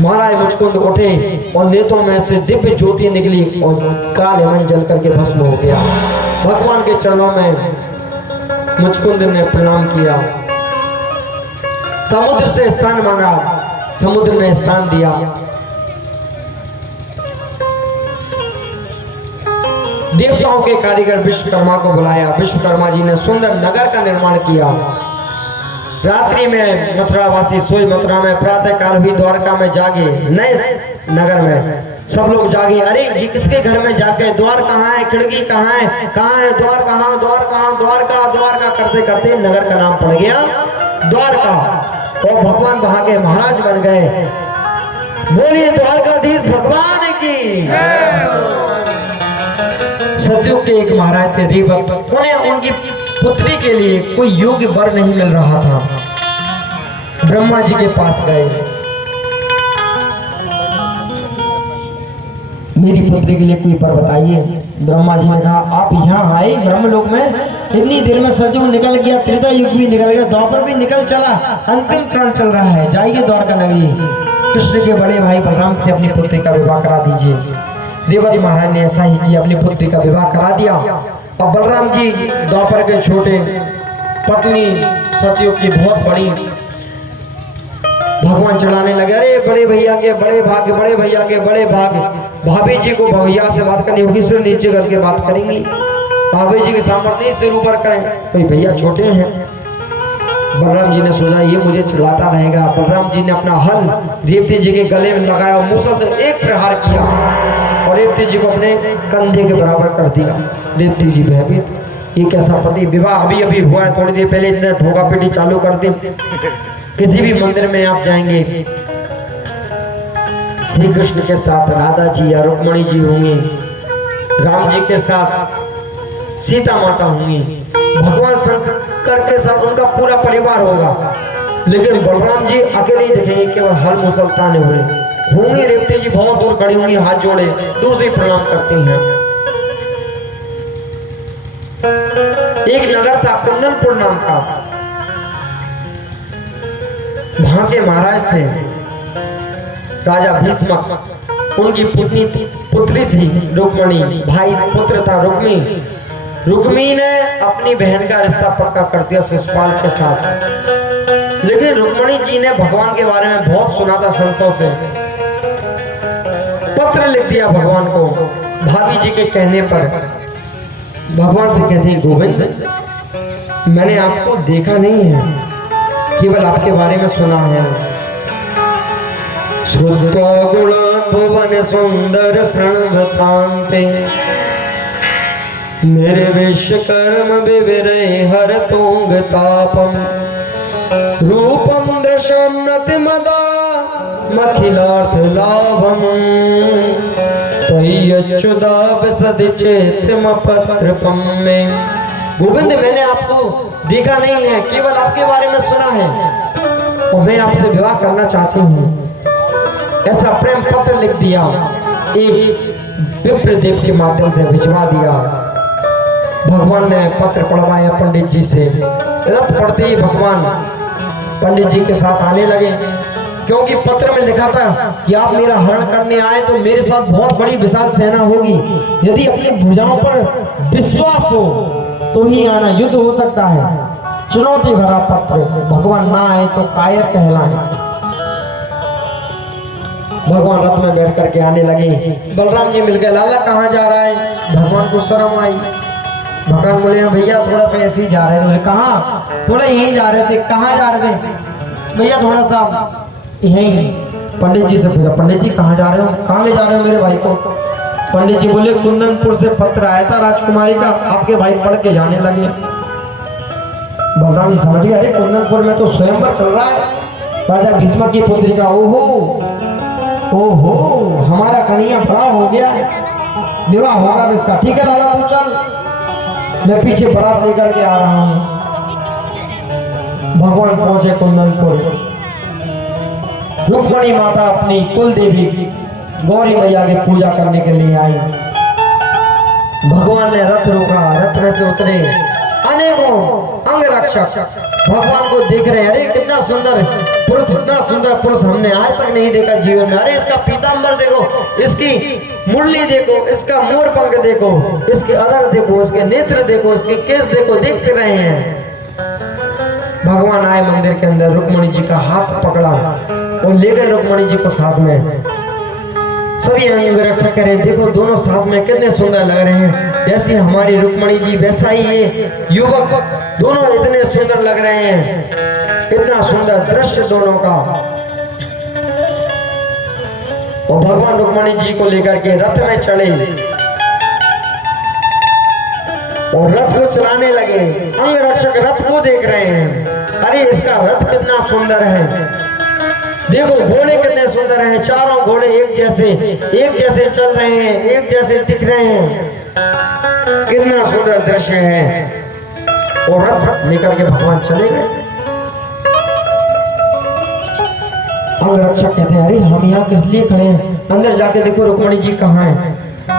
महाराज मुचकुंद उठे और नेत्रों में से दिव्य ज्योति निकली और काल यमन जल करके भस्म हो गया। भगवान के चरणों में मुचकुंद ने प्रणाम किया। समुद्र से स्थान मांगा, समुद्र ने स्थान दिया। देवताओं के कारीगर विश्वकर्मा को बुलाया। विश्वकर्मा जी ने सुंदर नगर का निर्माण किया। रात्रि में मथुरावासी सोए मथुरा में, प्रातः काल हुई द्वारका में जागे। नए नगर में सब लोग जागे, अरे ये किसके घर में जाके, द्वार कहाँ है, खिड़की कहाँ है, कहाँ है द्वार, कहाँ द्वार, कहाँ द्वारका, द्वारका करते करते नगर का नाम पड़ गया द्वारका। और भगवान वहां के महाराज बन गए। बोलिए द्वारकाधीश भगवान की। सतयुग के एक महाराज थे रेवत। उन्हें उनकी पुत्री के लिए कोई योग्य वर नहीं मिल रहा था। ब्रह्मा जी के पास गए, मेरी पुत्री के लिए कोई वर बताइए। ब्रह्मा जी ने कहा आप यहाँ आए ब्रह्मलोक में, इतनी देर में सतयुग निकल गया, त्रेता युग भी निकल गया, द्वापर भी निकल चला, अंतिम चरण चल रहा है, जाइए द्वारका नगरी। कृष्ण के बड़े भाई बलराम से अपनी पुत्री का विवाह करा दीजिए। रेवती महाराज ने ऐसा ही किया, अपनी पुत्री का विवाह करा दिया। अब बलराम जी द्वापर के छोटे, पत्नी सतयुग की बहुत बड़ी। भगवान चढ़ाने लगे, अरे बड़े भैया के बड़े भाग्य, बड़े भैया के बड़े भाग्य। भाभी जी को भैया से बात करनी होगी, सिर नीचे करके बात करेंगी। भाभी जी के सामर्थ्य सिर ऊपर करें, तो भैया छोटे हैं। बलराम जी ने सोचा ये मुझे चिढ़ाता रहेगा। बलराम जी ने अपना हल रेवती जी के गले में लगाया और मूसल से एक प्रहार किया और रेवती जी को अपने कंधे के बराबर कर दिया। रेवती जी भयभीत, ये कैसा पति, विवाह अभी अभी हुआ है, थोड़ी देर पहले इन्हें ठोका पीटी चालू कर दी। किसी भी मंदिर में आप जाएंगे, श्री कृष्ण के साथ राधा जी या रुक्मणी जी होंगी, राम जी के साथ सीता माता होंगी, भगवान शंकर के साथ उनका पूरा परिवार होगा, लेकिन बलराम जी अकेले ही दिखेंगे, केवल हल मुसल ताने हुए होंगे। रेवती जी बहुत दूर खड़ी होंगी, हाथ जोड़े दूसरी प्रणाम करती हैं। एक नगर था कुंदनपुर नाम का, वहां के महाराज थे राजा भीष्मक। उनकी पुत्री थी रुक्मणी, भाई पुत्र था रुक्मी। रुक्मी ने अपनी बहन का रिश्ता पक्का कर दिया शिशुपाल के साथ, लेकिन रुक्मणी जी ने भगवान के बारे में बहुत सुना था संतों से। पत्र लिख दिया भगवान को भाभी जी के कहने पर। भगवान से कहते हैं गोविंद, मैंने आपको देखा नहीं है, केवल आपके बारे में सुना है। श्रुत्वा गुणान् भुवन सुंदर श्रृण्वतान्ते, निर्विश कर्म विविरे हरतोंग तापम, रूपम दृशम नतिमदा मखिलार्थ लाभम, त्वय्यच्युता विशद चेत्रम पत्रपम में। गोविंद, मैंने आपको देखा नहीं है, केवल आपके बारे में सुना है और मैं आपसे विवाह करना चाहती हूँ। ऐसा प्रेम पत्र लिख दिया। एक विप्रदेव के माध्यम से भिजवा दिया। भगवान ने पत्र पढ़वाया पंडित जी से। रथ पढ़ते ही भगवान पंडित जी के साथ आने लगे, क्योंकि पत्र में लिखा था कि आप मेरा हरण करने आए तो मेरे साथ बहुत बड़ी विशाल सेना होगी, यदि अपनी भुजाओं पर विश्वास हो तो ही आना, युद्ध हो सकता है। चुनौती भरा पत्र, भगवान ना आए तो कायर कहलाए। भगवान रथ में बैठ करके आने लगे। बलराम जी मिल गए, लाला कहाँ जा रहा है? भगवान को शर्म आई। भगवान बोले भैया थोड़ा सा ऐसे ही जा रहे थे। बोले कहाँ? थोड़ा यहीं जा रहे थे। कहाँ जा रहे थे? भैया थोड़ा सा यहीं। पंडित जी से पूछा, पंडित जी कहाँ जा रहे हो? कहाँ ले जा रहे हो मेरे भाई को? पंडित जी बोले कुंदनपुर से पत्र आया था राजकुमारी का, आपके भाई पढ़ के जाने लगे। बलराम जी समझ गए, अरे कुंदनपुर में तो स्वयंवर चल रहा है, राजा भीष्म की पुत्री का। ओहो हमारा कन्हैया बड़ा हो गया है, विवाह होगा इसका। ठीक है लाला तू चल, मैं पीछे बारात लेकर के आ रहा हूँ। भगवान पहुंचे कुंदनपुर। रुक्मणी माता अपनी कुल देवी गौरी मैया की पूजा करने के लिए आई। भगवान ने रथ रोका, रथ में से उतरे अनेकों अंग रक्षक भगवान को देख रहे हैं। अरे कितना सुंदर पुरुष, इतना सुंदर पुरुष हमने आज तक नहीं देखा जीवन में। अरे इसका पीतांबर देखो, इसकी मुरली देखो, इसका मोर पंख देखो, इसके अधर देखो, इसके नेत्र देखो, इसके केस देखो, देखते रहे हैं। भगवान आए मंदिर के अंदर, रुक्मणी जी का हाथ पकड़ा और ले गए रुक्मणी जी को साथ में। सभी अंग रक्षक कह रहे हैं, देखो दोनों साथ में कितने सुंदर लग रहे हैं, जैसी हमारी रुक्मणी जी वैसा ही ये युवक, दोनों इतने सुंदर लग रहे हैं। इतना सुंदर दृश्य दोनों का। और भगवान रुक्मणी जी को लेकर के रथ में चढ़े और रथ को चलाने लगे। अंग रक्षक रथ को देख रहे हैं, अरे इसका रथ कितना सुंदर है, देखो घोड़े कितने सुंदर हैं, चारों घोड़े एक जैसे चल रहे हैं, एक जैसे दिख रहे हैं, कितना सुंदर दृश्य है। और रथ लेकर के भगवान चले गए। अंग रक्षक कहते हैं, अरे हम यहाँ किस लिए खड़े हैं? अंदर जाके देखो रुक्मणी जी कहाँ है।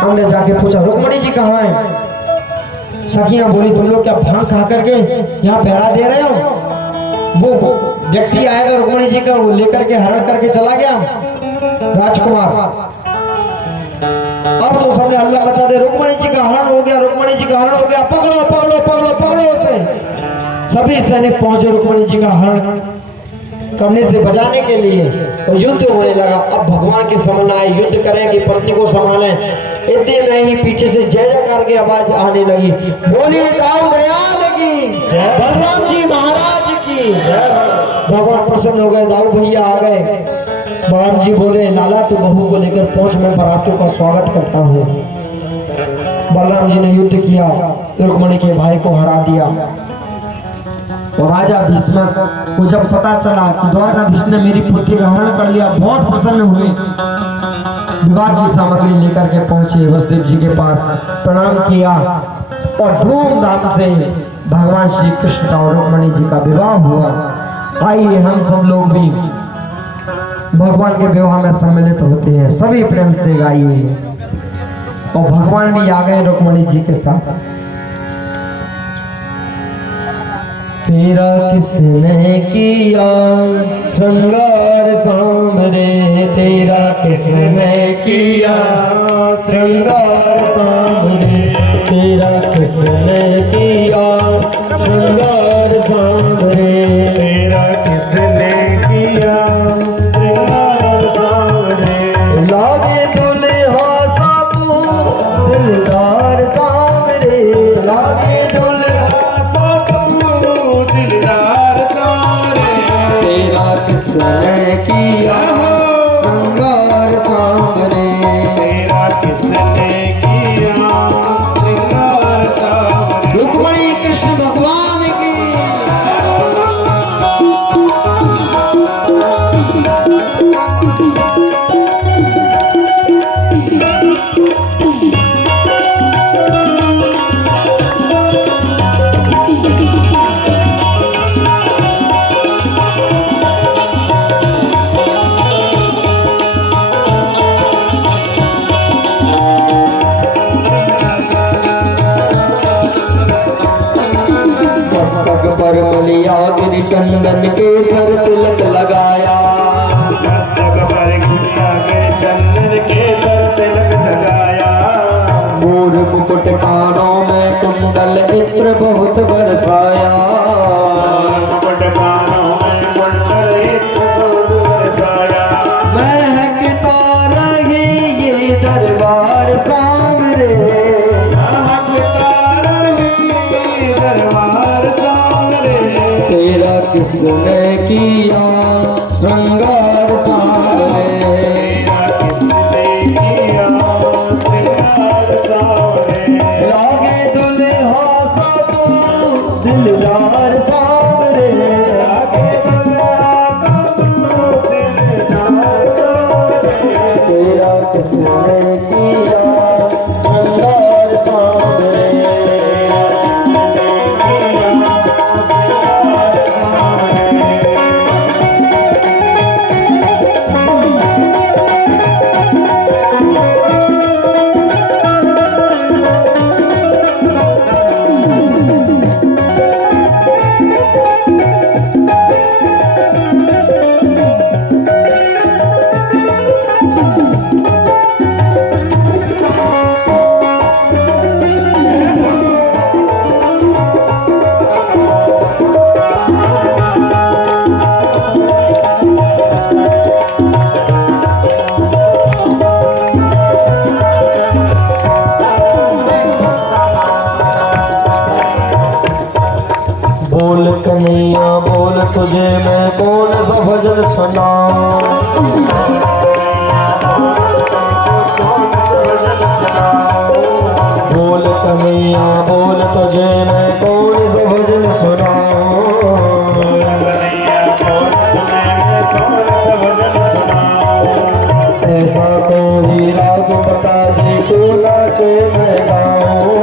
अंदर जाके पूछा, रुक्मणी जी कहाँ है? सखियां बोली, तुम लोग क्या भांग खा करके यहाँ पहरा दे रहे हो? वो व्यक्ति आएगा रुक्मणी जी का, वो लेकर के हरण करके चला गया राजकुमार। अब तो सबने अल्लाह बता दे, रुक्मणी जी का हरण हो गया, रुक्मणी जी का हरण हो गया, पकड़ो पकड़ो पकड़ो पकड़ो उसे। सभी सैनिक पहुंचे रुक्मणी जी का हरण करने से बचाने के लिए, और युद्ध होने लगा। अब भगवान के समझ आए, युद्ध करें कि पत्नी को संभालें। इतने में ही पीछे से जय जयकार की आवाज आने लगी, बोली दाऊ दयाल की, बलराम जी महाराज की। भगवान प्रसन्न हो गए, दाऊ भैया आ गए। बलराम जी बोले, लाला तू बहू को लेकर पहुंच, मैं बारातियों का स्वागत करता हूँ। बलराम जी ने युद्ध किया, रुक्मणी के भाई को हरा दिया। और राजा भीष्म को जब पता चला कि द्वारकाधीश ने मेरी पुत्री का हरण कर लिया, बहुत प्रसन्न हुए। विवाह की सामग्री लेकर के पहुंचे वसुदेव जी के पास, प्रणाम किया और धूमधाम से भगवान श्री कृष्ण का और रुक्मणी जी का विवाह हुआ। आइए हम सब लोग भी भगवान के विवाह में सम्मिलित होते हैं, सभी प्रेम से गाइए। और भगवान भी आ गए रुक्मणी जी के साथ। तेरा किसने किया श्रृंगार सांवरे, तेरा किसने किया श्रृंगार सांवरे, तेरा किसने किया श्रृंगार सांवरे, तेरा किसने किया श्रृंगार सांवरे। लागे दुल्हा सा तू दिलदार सांवरे, लागे दुल्हा सा तू दिलदार सांवरे, तेरा किसने किया श्रृंगार सांवरे, तेरा किसने किया श्रृंगार सांवरे। रुक्मणी कृष्ण भगवान की। नेत्र बहुत बरसाया, महकता रहे ये दरबार सामने, तेरा किसने किया श्रृंगार सामने, लागे दुल्हा सा तू दिलदार सामने, तेरा किसने किया श्रृंगार सामने। बोल कन्हैया बोल तुझे मैं कौन सा भजन सुनाऊं, बोल कन्हैया बोल तुझे मैं कौन सा भजन सुनाऊं, ऐसा कोई राग बता दे क्यों नाचे मैं गाऊं,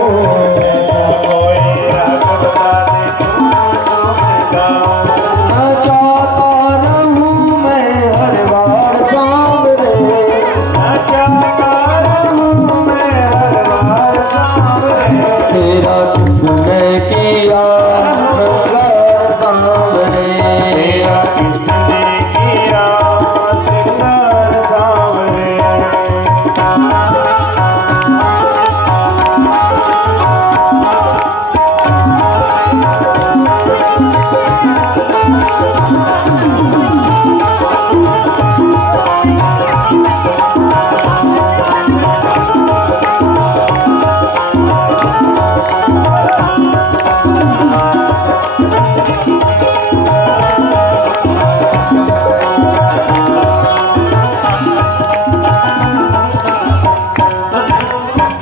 तेरा किसने किया श्रृंगार सामने, तेरा किसने किया श्रृंगार सामने।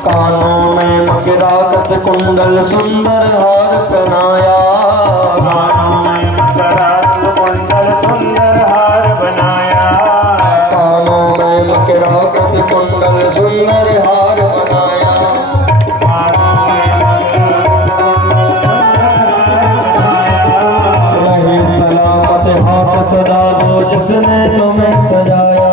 कानों में मकराकत कुंडल सुंदर हार पहनाया, कानों में मकराकत कुंडल सुंदर हार बनाया, कानों में मकराकत कुंडल सुंदर हार बनाया, रहे सलामत हाथ सदा वो जिसने तुम्हें सजाया,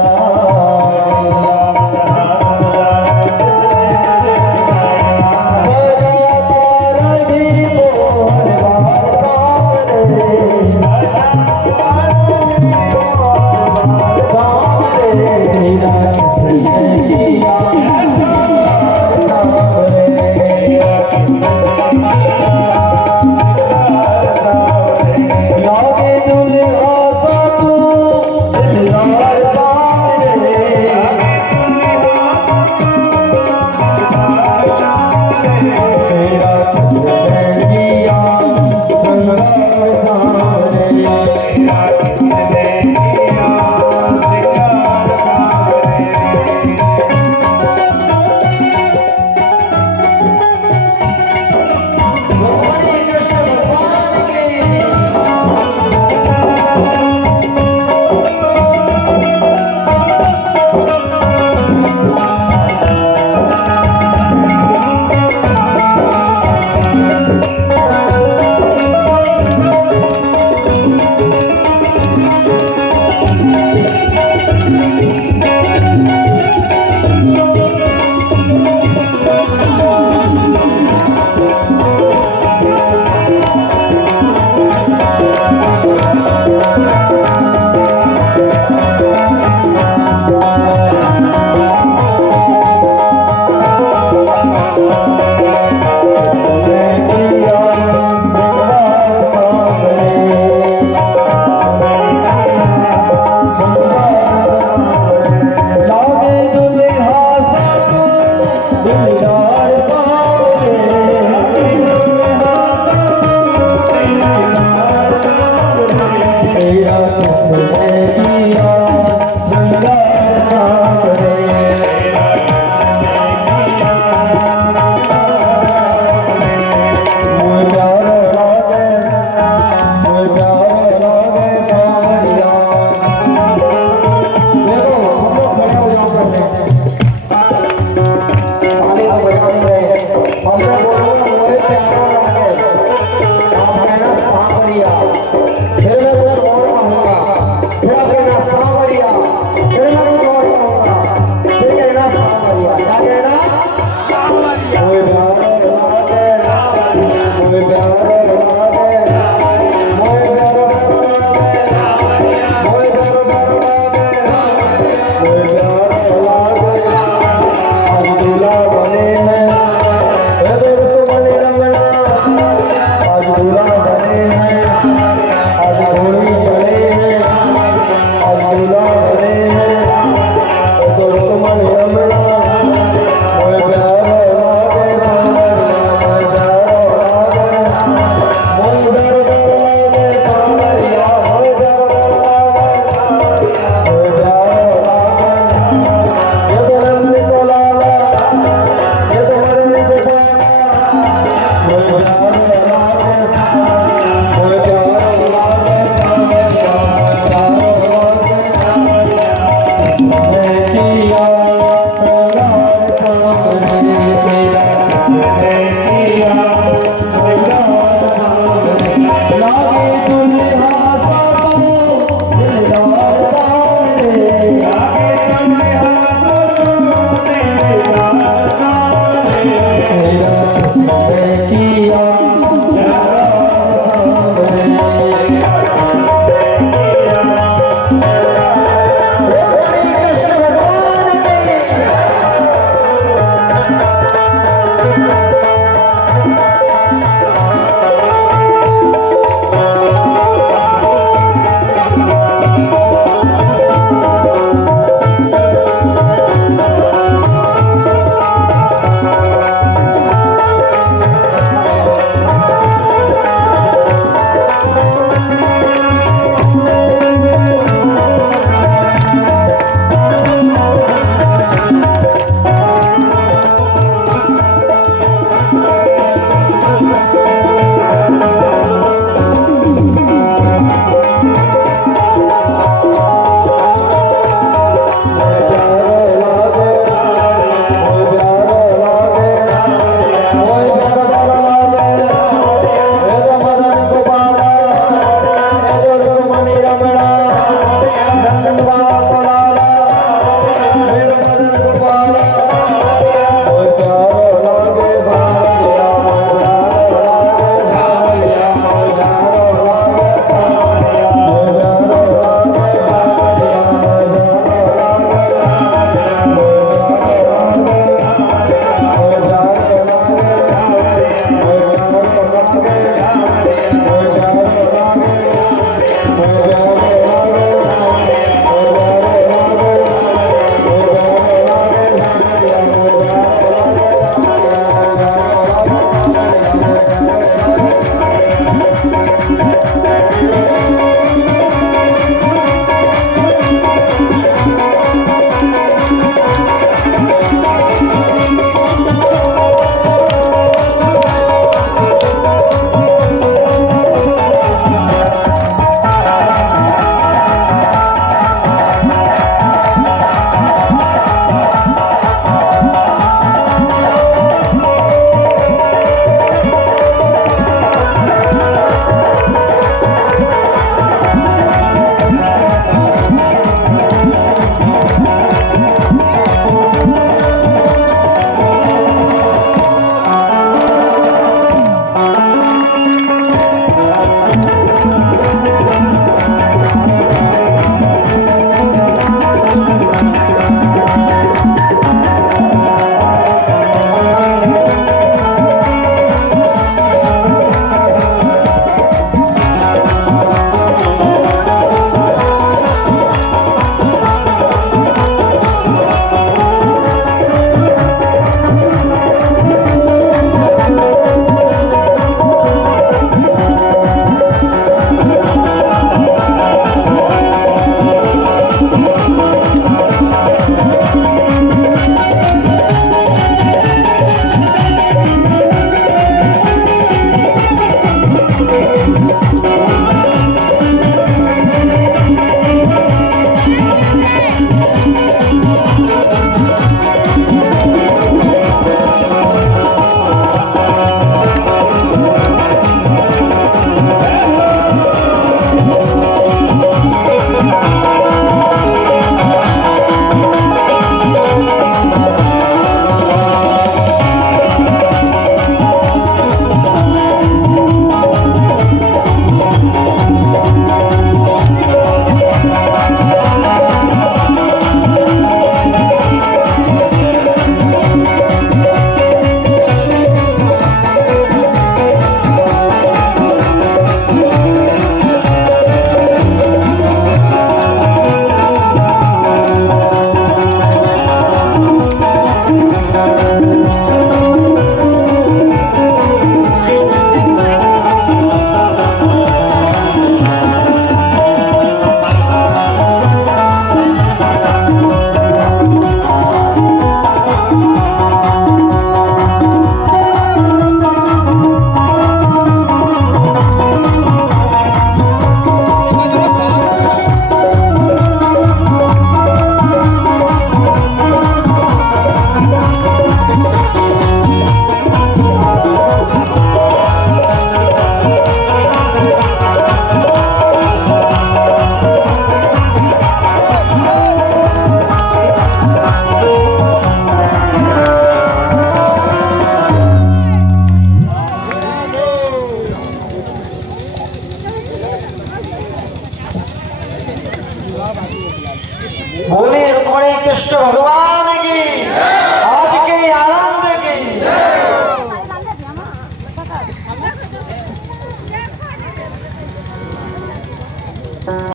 बोले रुक्मणी कृष्ण भगवान